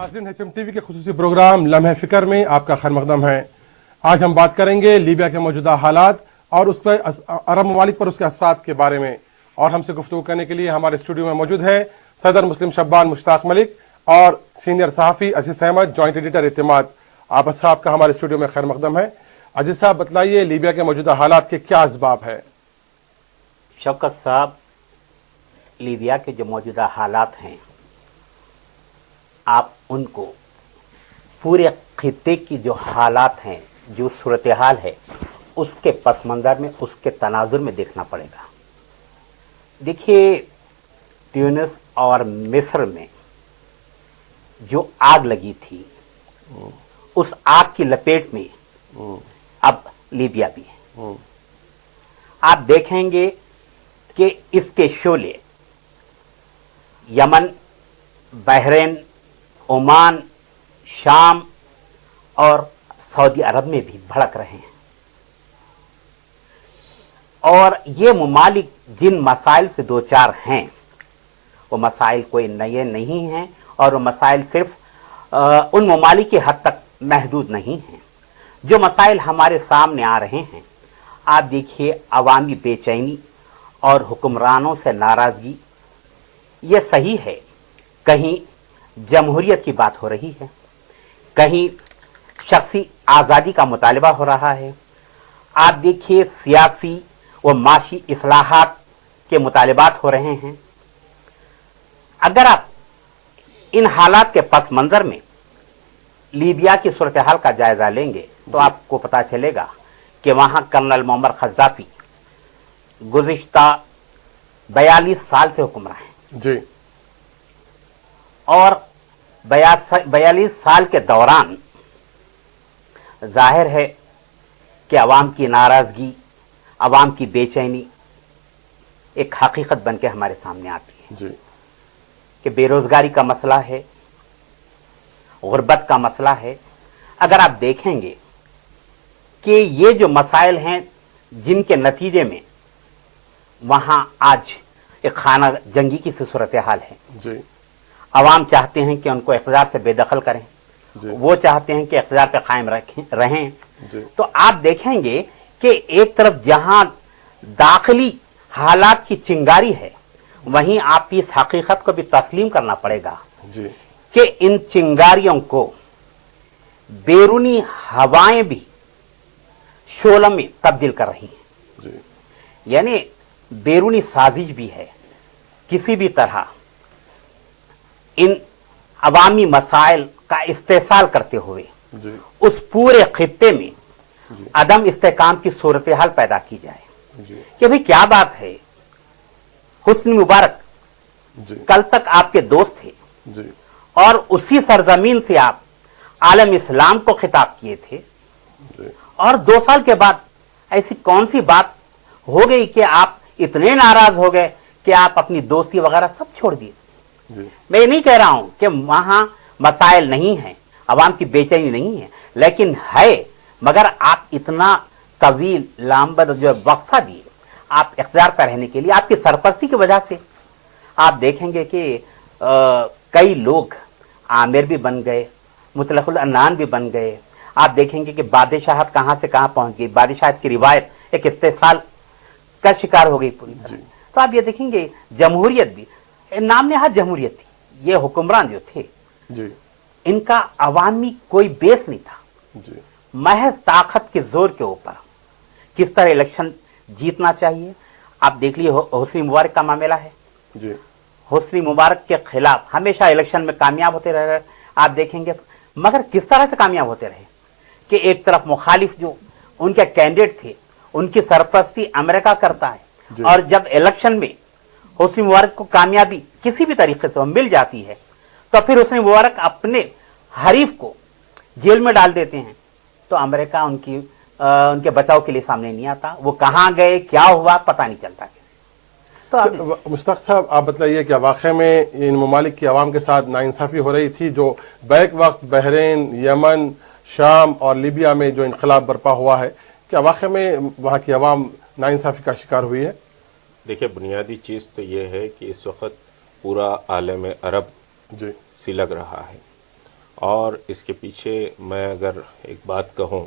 नाज़रीन, HMTV के खुसूसी programme लम्हे फिक्र में आपका खैर मकदम है। आज हम बात करेंगे लीबिया के मौजूदा हालात और उस पर अरब ममालिक पर उसके असरात के बारे में। और हमसे गुफ्तगू करने के लिए हमारे स्टूडियो में मौजूद है सदर मुस्लिम शब्बान मुश्ताक मलिक और सीनियर सहाफ़ी अजीज अहमद, जॉइंट एडिटर इत्तेमाद। आप साहब का हमारे स्टूडियो में खैर मकदम है। अजीज साहब, बतलाइए लीबिया के मौजूदा हालात के क्या असबाब है? शौकत साहब, लीबिया के जो मौजूदा हालात हैं, आप उनको पूरे खित्ते की जो हालात हैं, जो सूरत हाल है, उसके पस मंजर में, उसके तनाजुर में देखना पड़ेगा। देखिए, ट्यूनिस और मिस्र में जो आग लगी थी, उस आग की लपेट में अब लीबिया भी है। आप देखेंगे कि इसके शोले यमन, बहरीन, ओमान, शाम और सऊदी अरब में भी भड़क रहे हैं। और ये ममालिक जिन मसाइल से दो चार हैं, वो मसाइल कोई नए नहीं हैं और वो मसाइल सिर्फ उन ममालिक की हद तक महदूद नहीं हैं। जो मसाइल हमारे सामने आ रहे हैं, आप देखिए, अवामी बेचैनी और हुक्मरानों से नाराजगी। ये सही है, कहीं जमहूरियत की बात हो रही है, कहीं शख्सी आज़ादी का मुतालबा हो रहा है। आप देखिए, सियासी व माशी इस्लाहात के मुतालबात हो रहे हैं। अगर आप इन हालात के पस मंजर में लीबिया की सूरत हाल का जायजा लेंगे तो आपको पता चलेगा कि वहां कर्नल मोहम्मद खज़ाफी गुज़िश्ता 42 साल से हुक्मरान हैं जी। और 42 साल के दौरान जाहिर है कि अवाम की नाराजगी, अवाम की बेचैनी एक हकीकत बनके हमारे सामने आती है जी। कि बेरोजगारी का मसला है, गुर्बत का मसला है। अगर आप देखेंगे कि ये जो मसाइल हैं, जिनके नतीजे में वहां आज एक खाना जंगी की सूरत हाल है जी। अवाम चाहते हैं कि उनको इक़्तिदार से बेदखल करें, वो चाहते हैं कि इक़्तिदार पे कायम रहें। तो आप देखेंगे कि एक तरफ जहां दाखिली हालात की चिंगारी है, वहीं आप इस हकीकत को भी तस्लीम करना पड़ेगा जी कि इन चिंगारियों को बैरूनी हवाएं भी शोलों में तब्दील कर रही हैं जी। यानी बैरूनी साजिश भी है। किसी भी तरह इन अवामी मसाइल का इस्तेसाल करते हुए जी। उस पूरे खित्ते में अदम इस्तेकाम की सूरत हाल पैदा की जाए जी। कि भाई क्या बात है, हुस्नी मुबारक जी। कल तक आपके दोस्त थे जी। और उसी सरजमीन से आप आलम इस्लाम को खिताब किए थे, जी। और 2 साल के बाद ऐसी कौन सी बात हो गई कि आप इतने नाराज हो गए कि आप अपनी दोस्ती वगैरह सब छोड़ दिए। मैं ये नहीं कह रहा हूं कि वहां मसाइल नहीं है, अवाम की बेचैनी नहीं है, लेकिन है। मगर आप इतना तवील लामबद जो वक्फा दिए आप इख्तियार पर रहने के लिए, आपकी सरपरस्ती की वजह से आप देखेंगे कि कई लोग आमिर भी बन गए, मुतलकुल अन्नान भी बन गए। आप देखेंगे कि बादशाहत कहां से कहां पहुंच गई, बादशाहत की रिवायत एक इस्तेसाल का शिकार हो गई पूरी तरह। तो आप ये देखेंगे जमहूरियत भी नाम नेहाद जमहूरियत थी। ये हुक्मरान जो थे जी। इनका अवामी कोई बेस नहीं था जी। महज ताकत के जोर के ऊपर किस तरह इलेक्शन जीतना चाहिए। आप देख लिए हुस्नी मुबारक का मामला है जी। हुस्नी मुबारक के खिलाफ हमेशा इलेक्शन में कामयाब होते रहे। आप देखेंगे, मगर किस तरह से कामयाब होते रहे कि एक तरफ मुखालिफ जो उनके कैंडिडेट थे, उनकी सरपरस्ती अमेरिका करता है, और जब इलेक्शन में हुस्नी मुबारक को कामयाबी किसी भी तरीके से मिल जाती है तो फिर हुस्नी मुबारक अपने हरीफ को जेल में डाल देते हैं। तो अमेरिका उनके बचाव के लिए सामने नहीं आता। वो कहां गए, क्या हुआ, पता नहीं चलता। तो मुश्ताक साहब, आप बताइए, क्या वाकई में इन ममालिक की आवाम के साथ नाइंसाफी हो रही थी? जो बैक वक्त बहरीन, यमन, शाम और लीबिया में जो इनकलाब बर्पा हुआ है, क्या वाकई में वहां की आवाम नाइंसाफी का शिकार हुई है? देखिए, बुनियादी चीज तो यह है कि इस वक्त पूरा आलम अरब जी सिलग रहा है اور اس کے پیچھے میں اگر ایک بات کہوں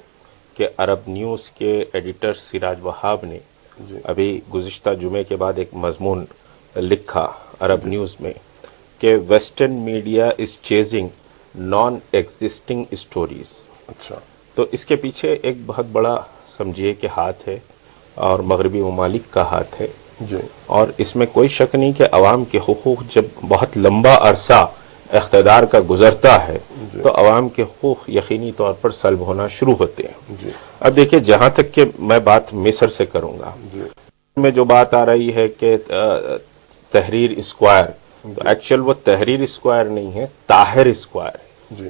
کہ عرب نیوز کے ایڈیٹر سراج وہاب نے ابھی گزشتہ جمعے کے بعد ایک مضمون لکھا عرب نیوز میں کہ western media is chasing naan existing stories. اچھا. تو اس کے پیچھے ایک بہت بڑا سمجھیے کہ ہاتھ ہے اور مغربی ممالک کا ہاتھ ہے. جی. اور اس میں کوئی شک نہیں کہ عوام کے حقوق جب بہت لمبا عرصہ اقتدار کا گزرتا ہے تو عوام کے حقوق یقینی طور پر سلب ہونا شروع ہوتے ہیں. جی. اب دیکھیے جہاں تک کہ میں بات مصر سے کروں گا میں جو بات آ رہی ہے کہ تحریر اسکوائر، تو ایکچوئل وہ تحریر اسکوائر نہیں ہے، طاہر اسکوائر.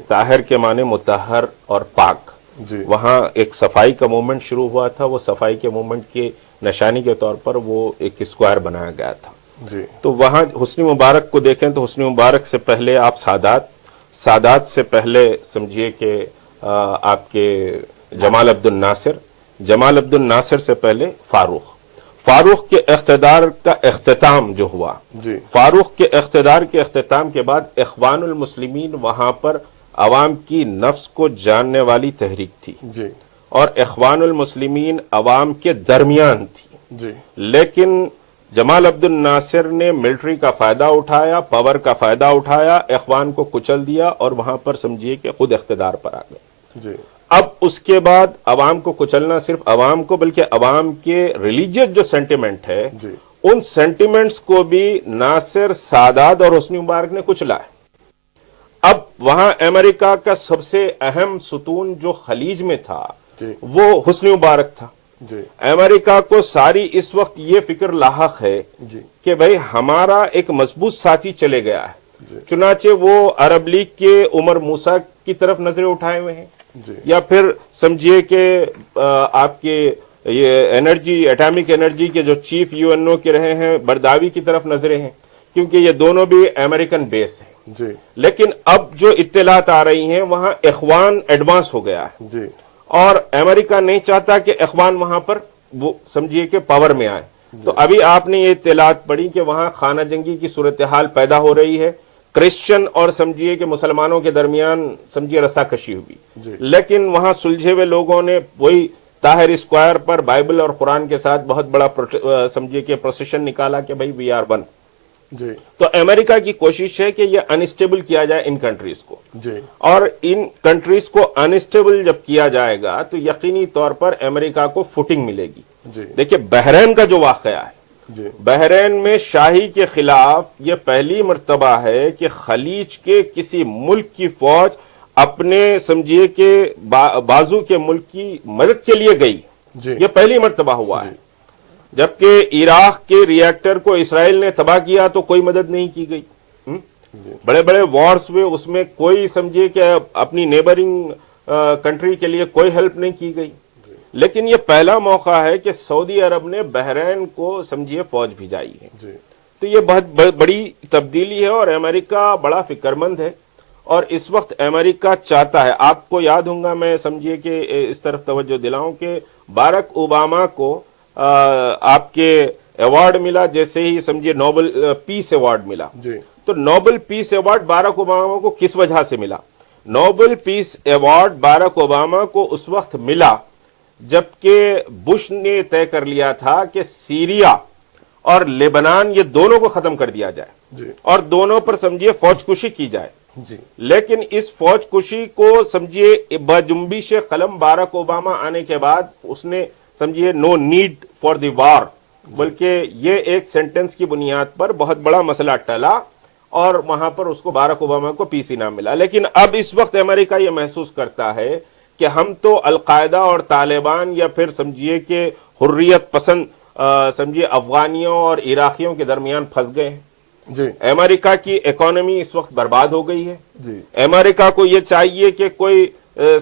طاہر کے معنی مطہر اور پاک. وہاں ایک صفائی کا موومنٹ شروع ہوا تھا، وہ صفائی کے موومنٹ کی نشانی کے طور پر وہ ایک اسکوائر بنایا گیا تھا. تو وہاں حسنی مبارک کو دیکھیں تو حسنی مبارک سے پہلے آپ سادات سے پہلے سمجھیے کہ آپ کے جمال عبد الناصر سے پہلے فاروق کے اقتدار کا اختتام جو ہوا، فاروق کے اقتدار کے اختتام کے بعد اخوان المسلمین وہاں پر عوام کی نفس کو جاننے والی تحریک تھی. اور اخوان المسلمین عوام کے درمیان تھی. لیکن جمال عبد الناصر نے ملٹری کا فائدہ اٹھایا، پاور کا فائدہ اٹھایا، اخوان کو کچل دیا اور وہاں پر سمجھیے کہ خود اقتدار پر آ گئے. اب اس کے بعد عوام کو کچلنا صرف عوام کو بلکہ عوام کے ریلیجیس جو سینٹیمنٹ ہے ان سینٹیمنٹس کو بھی ناصر، سادات اور حسنی مبارک نے کچلا ہے. اب وہاں امریکہ کا سب سے اہم ستون جو خلیج میں تھا وہ حسنی مبارک تھا. امریکہ کو ساری اس وقت یہ فکر لاحق ہے کہ بھئی ہمارا ایک مضبوط ساتھی چلے گیا ہے. چنانچہ وہ عرب لیگ کے عمر موسیٰ کی طرف نظریں اٹھائے ہوئے ہیں یا پھر سمجھیے کہ آپ کے یہ ایٹامک انرجی کے جو چیف یو این او کے رہے ہیں برداوی کی طرف نظریں ہیں کیونکہ یہ دونوں بھی امریکن بیس ہیں. لیکن اب جو اطلاعات آ رہی ہیں وہاں اخوان ایڈوانس ہو گیا ہے اور امریکہ نہیں چاہتا کہ اخوان وہاں پر وہ سمجھیے کہ پاور میں آئے. تو ابھی آپ نے یہ اطلاعات پڑھی کہ وہاں خانہ جنگی کی صورتحال پیدا ہو رہی ہے، کرسچن اور سمجھیے کہ مسلمانوں کے درمیان سمجھیے رساکشی ہوئی. لیکن وہاں سلجھے ہوئے لوگوں نے وہی طاہر اسکوائر پر بائبل اور قرآن کے ساتھ بہت بڑا سمجھیے کہ پروسیشن نکالا کہ بھئی وی آر ون. تو امریکہ کی کوشش ہے کہ یہ انسٹیبل کیا جائے ان کنٹریز کو. اور ان کنٹریز کو انسٹیبل جب کیا جائے گا تو یقینی طور پر امریکہ کو فوٹنگ ملے گی. دیکھیے بحرین کا جو واقعہ ہے، بحرین میں شاہی کے خلاف یہ پہلی مرتبہ ہے کہ خلیج کے کسی ملک کی فوج اپنے سمجھیے کہ بازو کے ملک کی مدد کے لیے گئی. یہ پہلی مرتبہ ہوا ہے. جبکہ عراق کے ری ایکٹر کو اسرائیل نے تباہ کیا تو کوئی مدد نہیں کی گئی. بڑے بڑے وارز ہوئے، اس میں کوئی سمجھیے کہ اپنی نیبرنگ کنٹری کے لیے کوئی ہیلپ نہیں کی گئی. لیکن یہ پہلا موقع ہے کہ سعودی عرب نے بحرین کو سمجھیے فوج بھیجائی ہے. تو یہ بہت بڑی تبدیلی ہے اور امریکہ بڑا فکر مند ہے. اور اس وقت امریکہ چاہتا ہے، آپ کو یاد ہوگا میں سمجھیے کہ اس طرف توجہ دلاؤں کہ باراک اوباما کو آپ کے ایوارڈ ملا جیسے ہی سمجھیے نوبل پیس ایوارڈ ملا. تو نوبل پیس ایوارڈ باراک اوباما کو کس وجہ سے ملا؟ نوبل پیس ایوارڈ باراک اوباما کو اس وقت ملا جبکہ بش نے طے کر لیا تھا کہ سیریا اور لیبنان یہ دونوں کو ختم کر دیا جائے اور دونوں پر سمجھیے فوج کشی کی جائے. لیکن اس فوج کشی کو سمجھیے بجنبش قلم باراک اوباما آنے کے بعد اس نے سمجھیے نو نیڈ فار دی وار، بلکہ یہ ایک سینٹنس کی بنیاد پر بہت بڑا مسئلہ ٹلا اور وہاں پر اس کو باراک اوباما کو پیس انعام ملا. لیکن اب اس وقت امریکہ یہ محسوس کرتا ہے کہ ہم تو القاعدہ اور طالبان یا پھر سمجھیے کہ حریت پسند سمجھیے افغانیوں اور عراقیوں کے درمیان پھنس گئے ہیں. امریکہ کی اکانومی اس وقت برباد ہو گئی ہے. امریکہ کو یہ چاہیے کہ کوئی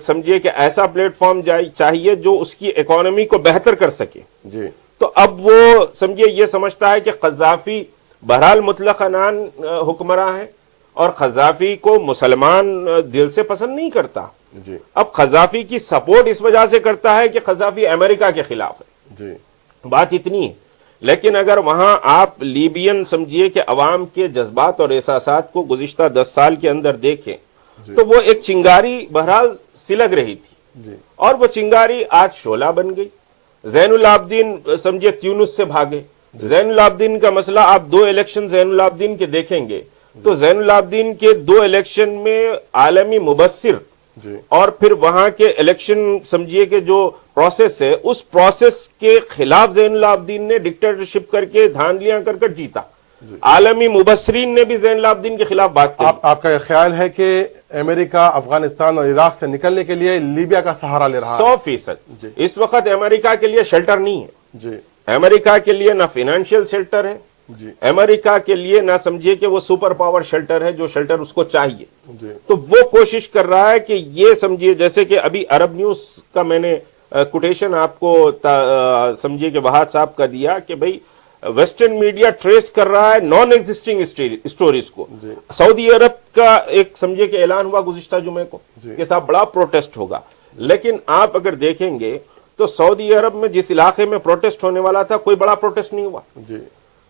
سمجھیے کہ ایسا پلیٹ فارم چاہیے جو اس کی اکانومی کو بہتر کر سکے. تو اب وہ سمجھیے یہ سمجھتا ہے کہ قذافی بہرحال مطلق عنان حکمراں ہے اور قذافی کو مسلمان دل سے پسند نہیں کرتا. اب قذافی کی سپورٹ اس وجہ سے کرتا ہے کہ قذافی امریکہ کے خلاف ہے. بات اتنی ہے. لیکن اگر وہاں آپ لیبین سمجھیے کہ عوام کے جذبات اور احساسات کو گزشتہ 10 سال کے اندر دیکھیں तो वो एक चिंगारी बहरहाल सिलग रही थी और वो चिंगारी आज शोला बन गई। जैनुल आबदीन समझिए ट्यूनिस से भागे। जैनुल आबदीन का मसला, आप 2 इलेक्शन जैनुल आबदीन के देखेंगे तो जैनुल आबदीन के 2 इलेक्शन में आलमी मुबस्सिर और फिर वहां के इलेक्शन समझिए कि जो प्रोसेस है, उस प्रोसेस के खिलाफ जैनुल आबदीन ने डिक्टेटरशिप करके धांधलियां कर जीता। आलमी मुबस्सरीन ने भी जैनुल आबदीन के खिलाफ बात की। आपका ख्याल है कि अमेरिका अफगानिस्तान और इराक से निकलने के लिए लीबिया का सहारा ले रहा है? 100%। इस वक्त अमेरिका के लिए शेल्टर नहीं है जी। अमेरिका के लिए ना फाइनेंशियल शेल्टर है जी। अमेरिका के लिए ना समझिए कि वो सुपर पावर शेल्टर है, जो शेल्टर उसको चाहिए जी। तो वो कोशिश कर रहा है कि ये समझिए, जैसे कि अभी अरब न्यूज का मैंने कोटेशन आपको समझिए कि वहाद साहब का दिया कि भाई वेस्टर्न मीडिया ट्रेस कर रहा है नॉन एग्जिस्टिंग स्टोरीज को। सऊदी अरब का एक समझिए कि ऐलान हुआ गुज़िश्ता जुमे को कि साहब बड़ा प्रोटेस्ट होगा, लेकिन आप अगर देखेंगे तो सऊदी अरब में जिस इलाके में प्रोटेस्ट होने वाला था कोई बड़ा प्रोटेस्ट नहीं हुआ।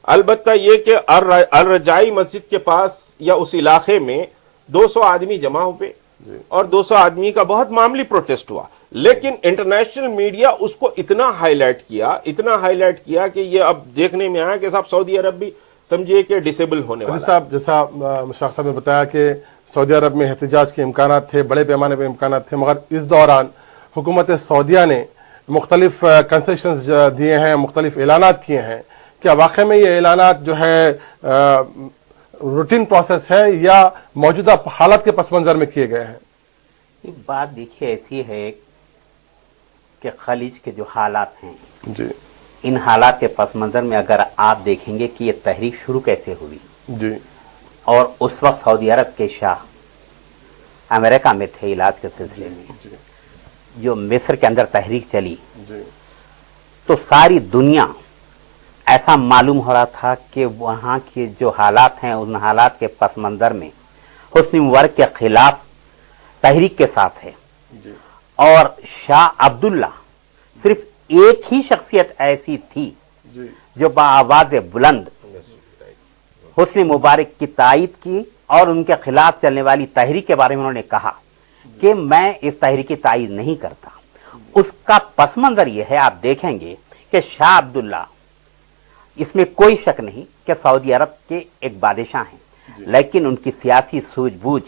अलबत्ता ये कि अल रजाई मस्जिद के पास या उस इलाके में 200 आदमी जमा हुए और 200 आदमी का बहुत मामूली प्रोटेस्ट हुआ, लेकिन इंटरनेशनल मीडिया उसको इतना हाईलाइट किया कि ये अब देखने में आया कि साहब सऊदी अरब भी समझिए कि डिसेबल होने वाला है। साहब, जैसा मुश्ताक साहब ने बताया कि सऊदी अरब में एहतजाज के इम्कानात थे, बड़े पैमाने पर इम्कानात थे, मगर इस दौरान हुकूमत सऊदिया ने मुख्तलिफ कंसेशंस दिए हैं, मुख्तलिफ ऐलानात किए हैं। क्या वाकई में ये ऐलानात जो है रूटीन प्रोसेस है या मौजूदा हालात के पस मंजर में किए गए हैं? एक बात देखिए ऐसी है कि खलीज के जो हालात हैं जी, इन हालात के पस मंजर में अगर आप देखेंगे कि ये तहरीक शुरू कैसे हुई जी, और उस वक्त सऊदी अरब के शाह अमेरिका में थे इलाज के सिलसिले में, जो मिस्र के अंदर तहरीक चली तो सारी दुनिया ऐसा मालूम हो रहा था कि वहां के जो हालात हैं उन हालात के पस मंजर में हुस्नी मुबारक के खिलाफ तहरीक के साथ है। और शाह अब्दुल्ला सिर्फ एक ही शख्सियत ऐसी थी जो बाआवाज़ बुलंद हुस्नी मुबारक की तायीद की और उनके खिलाफ चलने वाली तहरीक के बारे में उन्होंने कहा कि मैं इस तहरीक की तायीद नहीं करता। उसका पस मंजर यह है, आप देखेंगे कि शाह अब्दुल्ला, इसमें कोई शक नहीं कि सऊदी अरब के एक बादशाह हैं, लेकिन उनकी सियासी सूझबूझ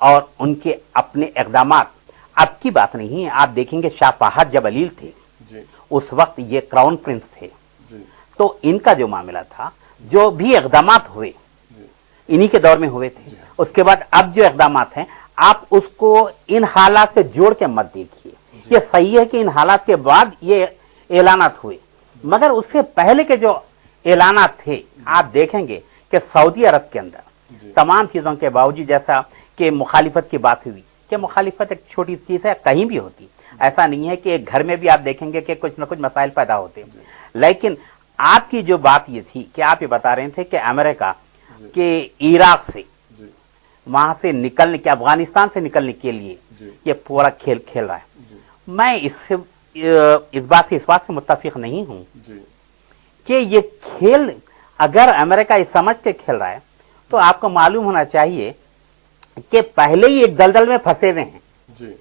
और उनके अपने इक़दामात अब की बात नहीं है। आप देखेंगे शाह फहद जब अलील थे उस वक्त ये क्राउन प्रिंस थे, तो इनका जो मामला था, जो भी इक़दामात हुए इन्हीं के दौर में हुए थे। उसके बाद अब जो इक़दामात हैं आप उसको इन हालात से जोड़ के मत देखिए। ये सही है कि इन हालात के बाद ये ऐलानात हुए, मगर उससे पहले के जो ऐलानात थे आप देखेंगे कि सऊदी अरब के अंदर तमाम चीजों के बावजूद, जैसा कि मुखालिफत की बात हुई कि मुखालिफत एक छोटी चीज है, कहीं भी होती, ऐसा नहीं है कि एक घर में भी आप देखेंगे कि कुछ न कुछ मसाइल पैदा होते। लेकिन आपकी जो बात ये थी कि आप ये बता रहे थे कि अमेरिका के इराक से वहां से निकलने के, अफगानिस्तान से निकलने के लिए ये पूरा खेल खेल रहा है। मैं इस बात से मुत्तफिक नहीं हूं कि ये खेल अगर अमेरिका इस समझ के खेल रहा है तो आपको मालूम होना चाहिए कि पहले ही एक दलदल में फंसे हुए हैं।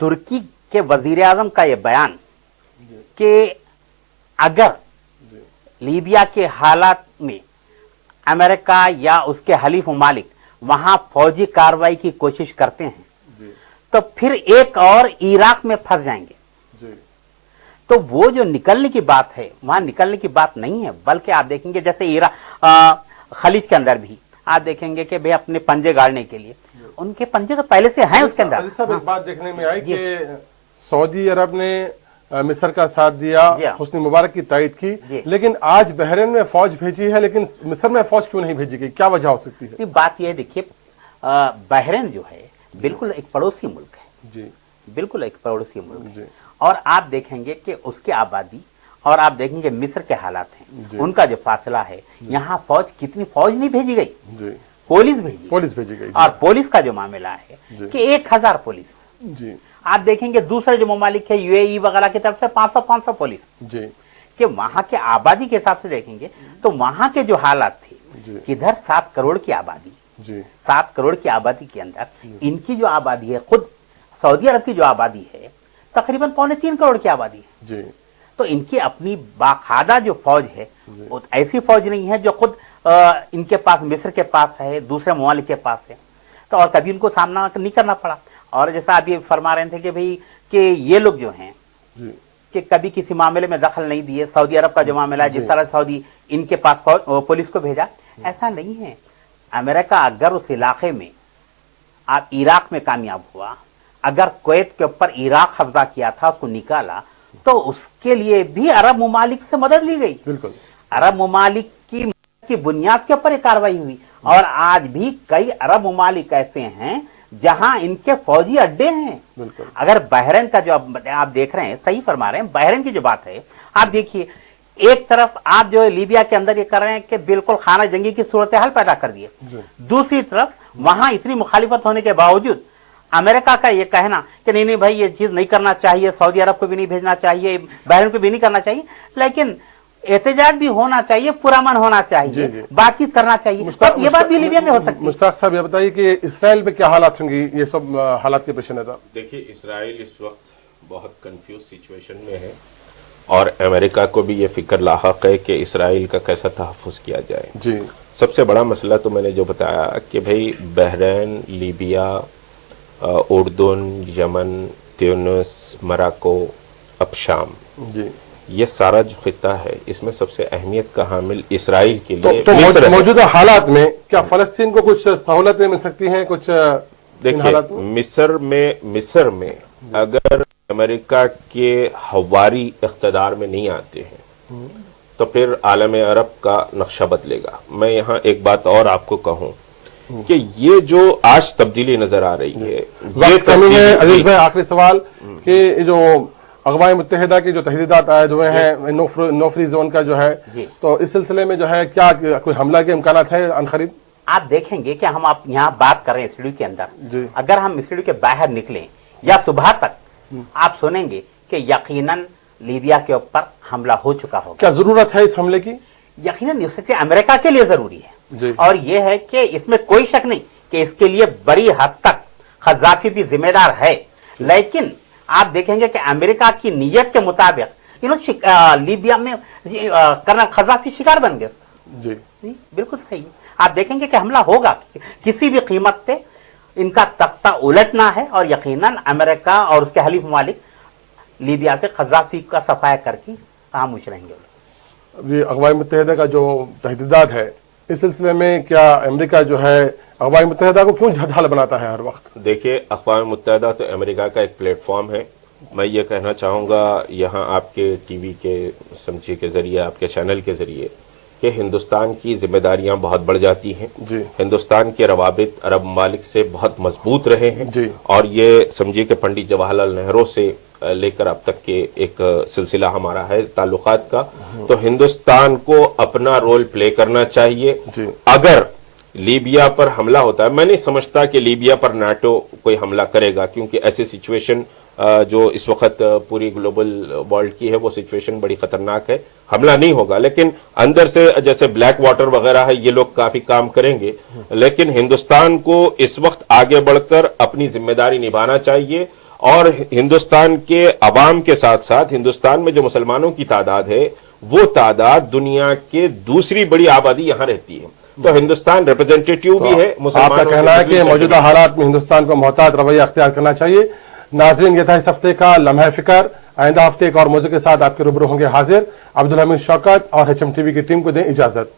तुर्की के वजीर आजम का यह बयान कि अगर लीबिया के हालात में अमेरिका या उसके हलीफ ममालिक वहां फौजी कार्रवाई की कोशिश करते हैं तो फिर एक और इराक में फंस जाएंगे। तो वो जो निकलने की बात है वहां निकलने की बात नहीं है, बल्कि आप देखेंगे जैसे खलीज के अंदर भी आप देखेंगे कि भाई अपने पंजे गाड़ने के लिए उनके पंजे तो पहले से हैं उसके अंदर। सब एक बात देखने में आई कि सऊदी अरब ने मिस्र का साथ दिया, हुस्नी मुबारक की तायीद की, लेकिन आज बहरीन में फौज भेजी है, लेकिन मिस्र में फौज क्यों नहीं भेजी गई? क्या वजह हो सकती है? बात यह है, देखिए बहरीन जो है बिल्कुल एक पड़ोसी मुल्क है, बिल्कुल एक पड़ोसी मुल्क है, और आप देखेंगे कि उसकी आबादी और आप देखेंगे मिस्र के हालात हैं, उनका जो फासला है, यहाँ फौज कितनी, फौज नहीं भेजी गई, पुलिस भेजी गई। और पुलिस का जो मामला है कि 1000 पुलिस, आप देखेंगे दूसरे जो ममालिक है यूएई वगैरह की तरफ से 500 पुलिस, कि वहां के आबादी के हिसाब से देखेंगे तो वहां के जो हालात थे, किधर 7 करोड़ की आबादी, जी 7 करोड़ की आबादी के अंदर इनकी जो आबादी है, खुद सऊदी अरब की जो आबादी है तकरीबन 2.25 करोड़ की आबादी है। जी तो इनकी अपनी बाकायदा जो फौज है वो ऐसी फौज नहीं है जो खुद इनके पास, मिस्र के पास है, दूसरे ममालिक के पास है। तो और कभी उनको सामना नहीं करना पड़ा। और जैसा आप ये फरमा रहे थे कि भाई कि ये लोग जो हैं जी कि कभी किसी मामले में दखल नहीं दिए, सऊदी अरब का जो मामला है जिस तरह सऊदी इनके पास पुलिस को भेजा, ऐसा नहीं है। अमेरिका अगर उस इलाके में आप इराक में कामयाब हुआ, अगर कुवैत के ऊपर इराक कब्जा किया था उसको निकाला, तो उसके लिए भी अरब ममालिक से मदद ली गई। बिल्कुल अरब ममालिक की बुनियाद के ऊपर कार्रवाई हुई। और आज भी कई अरब ममालिक ऐसे हैं जहां इनके फौजी अड्डे हैं। बिल्कुल। अगर बहरीन का जो आप देख रहे हैं, सही फरमा रहे हैं, बहरीन की जो बात है, आप देखिए एक तरफ आप जो लीबिया के अंदर ये कर रहे हैं कि बिल्कुल खाना जंगी की सूरत हाल पैदा कर दिए, दूसरी तरफ वहां इतनी मुखालिफत होने के बावजूद अमेरिका का ये कहना कि नहीं नहीं भाई ये चीज नहीं करना चाहिए, सऊदी अरब को भी नहीं भेजना चाहिए, बहरीन को भी नहीं करना चाहिए, लेकिन एहतजाज भी होना चाहिए, पुरअमन होना चाहिए, बातचीत करना चाहिए। तो ये बात भी लीबिया में हो सकती है। मुश्ताक साहब ये बताइए कि इसराइल में क्या हालात होंगी ये सब हालात के पेश नजर? देखिए, इसराइल इस वक्त बहुत कंफ्यूज सिचुएशन में है और अमेरिका को भी ये फिक्र लाहक है कि इसराइल का कैसा तहफ़्फ़ुज़ किया जाए। जी सबसे बड़ा मसला तो मैंने जो बताया कि भाई बहरीन, लीबिया, उर्दून, यमन, ट्यूनिस, मोरक्को, अब शाम, जी ये सारा जो खिता है इसमें सबसे अहमियत का हामिल इसराइल के लिए। तो मौजूदा हालात में क्या फलस्तीन को कुछ सहूलतें मिल सकती हैं? कुछ देखिए, मिस्र में अगर अमेरिका के हवारी इख्तदार में नहीं आते हैं तो फिर आलम अरब का नक्शा बदलेगा। मैं यहां एक बात और आपको कहूं कि ये जो आज तब्दीली नजर आ रही है, ये तब्दीली है। अजीज भाई, आखिरी सवाल कि जो अक़वाम मुत्तहिदा की जो तहदीदात आए हुए हैं नो फ्री जोन का जो है, तो इस सिलसिले में जो है क्या कोई हमला के इम्कानात है अनकरीब? आप देखेंगे कि हम आप यहाँ बात कर रहे हैं स्टूडियो के अंदर, अगर हम स्टूडियो के बाहर निकलें या सुबह तक आप सुनेंगे कि यकीनन लीबिया के ऊपर हमला हो चुका होगा। क्या जरूरत है इस हमले की? यकीनन इससे अमेरिका के लिए जरूरी है और यह है कि इसमें कोई शक नहीं कि इसके लिए बड़ी हद तक खजाफी भी जिम्मेदार है। लेकिन आप देखेंगे कि अमेरिका की नीयत के मुताबिक इन्होंने लीबिया में करना, खजाफी शिकार बन गए। जी बिल्कुल सही है। आप देखेंगे कि हमला होगा, किसी भी कीमत पे इनका तख्ता उलटना है और यकीनन अमेरिका और उसके हलीफ ममालिक लीबिया से खजाफी का सफाया करके खामोश रहेंगे। अभी अक़वाम मुत्तहिदा का जो तहदीदात है इस सिलसिले में क्या अमेरिका जो है अक़वाम मुत्तहिदा को क्यों झड़झाल बनाता है हर वक्त? देखिए, अक़वाम मुत्तहिदा तो अमेरिका का एक प्लेटफॉर्म है। मैं ये कहना चाहूँगा यहाँ आपके टीवी के समझी के जरिए, आपके चैनल के जरिए, कि हिंदुस्तान की जिम्मेदारियां बहुत बढ़ जाती हैं। हिंदुस्तान के रवाबित अरब ममालिक से बहुत मजबूत रहे हैं और ये समझिए कि पंडित जवाहरलाल नेहरू से लेकर अब तक के एक सिलसिला हमारा है ताल्लुकात का। तो हिंदुस्तान को अपना रोल प्ले करना चाहिए। अगर लीबिया पर हमला होता है, मैं नहीं समझता कि लीबिया पर नाटो कोई हमला करेगा, क्योंकि ऐसी सिचुएशन जो इस वक्त पूरी ग्लोबल वर्ल्ड की है वो सिचुएशन बड़ी खतरनाक है। हमला नहीं होगा, लेकिन अंदर से जैसे ब्लैक वाटर वगैरह है ये लोग काफी काम करेंगे। लेकिन हिंदुस्तान को इस वक्त आगे बढ़कर अपनी जिम्मेदारी निभाना चाहिए और हिंदुस्तान के अवाम के साथ साथ हिंदुस्तान में जो मुसलमानों की तादाद है वो तादाद दुनिया के दूसरी बड़ी आबादी यहां रहती है। तो हिंदुस्तान रिप्रेजेंटेटिव भी है मुसलमानों। आपका कहना है कि मौजूदा हालात में हिंदुस्तान को मोहतात रवैया अख्तियार करना चाहिए। नाज़रीन, ये था इस हफ्ते का लम्हा फिक्र। आइंदा हफ्ते एक और मौजू के साथ आपके रूबरू होंगे हाजिर। अब्दुल हमीद शौकत और HM TV की टीम को दें इजाजत।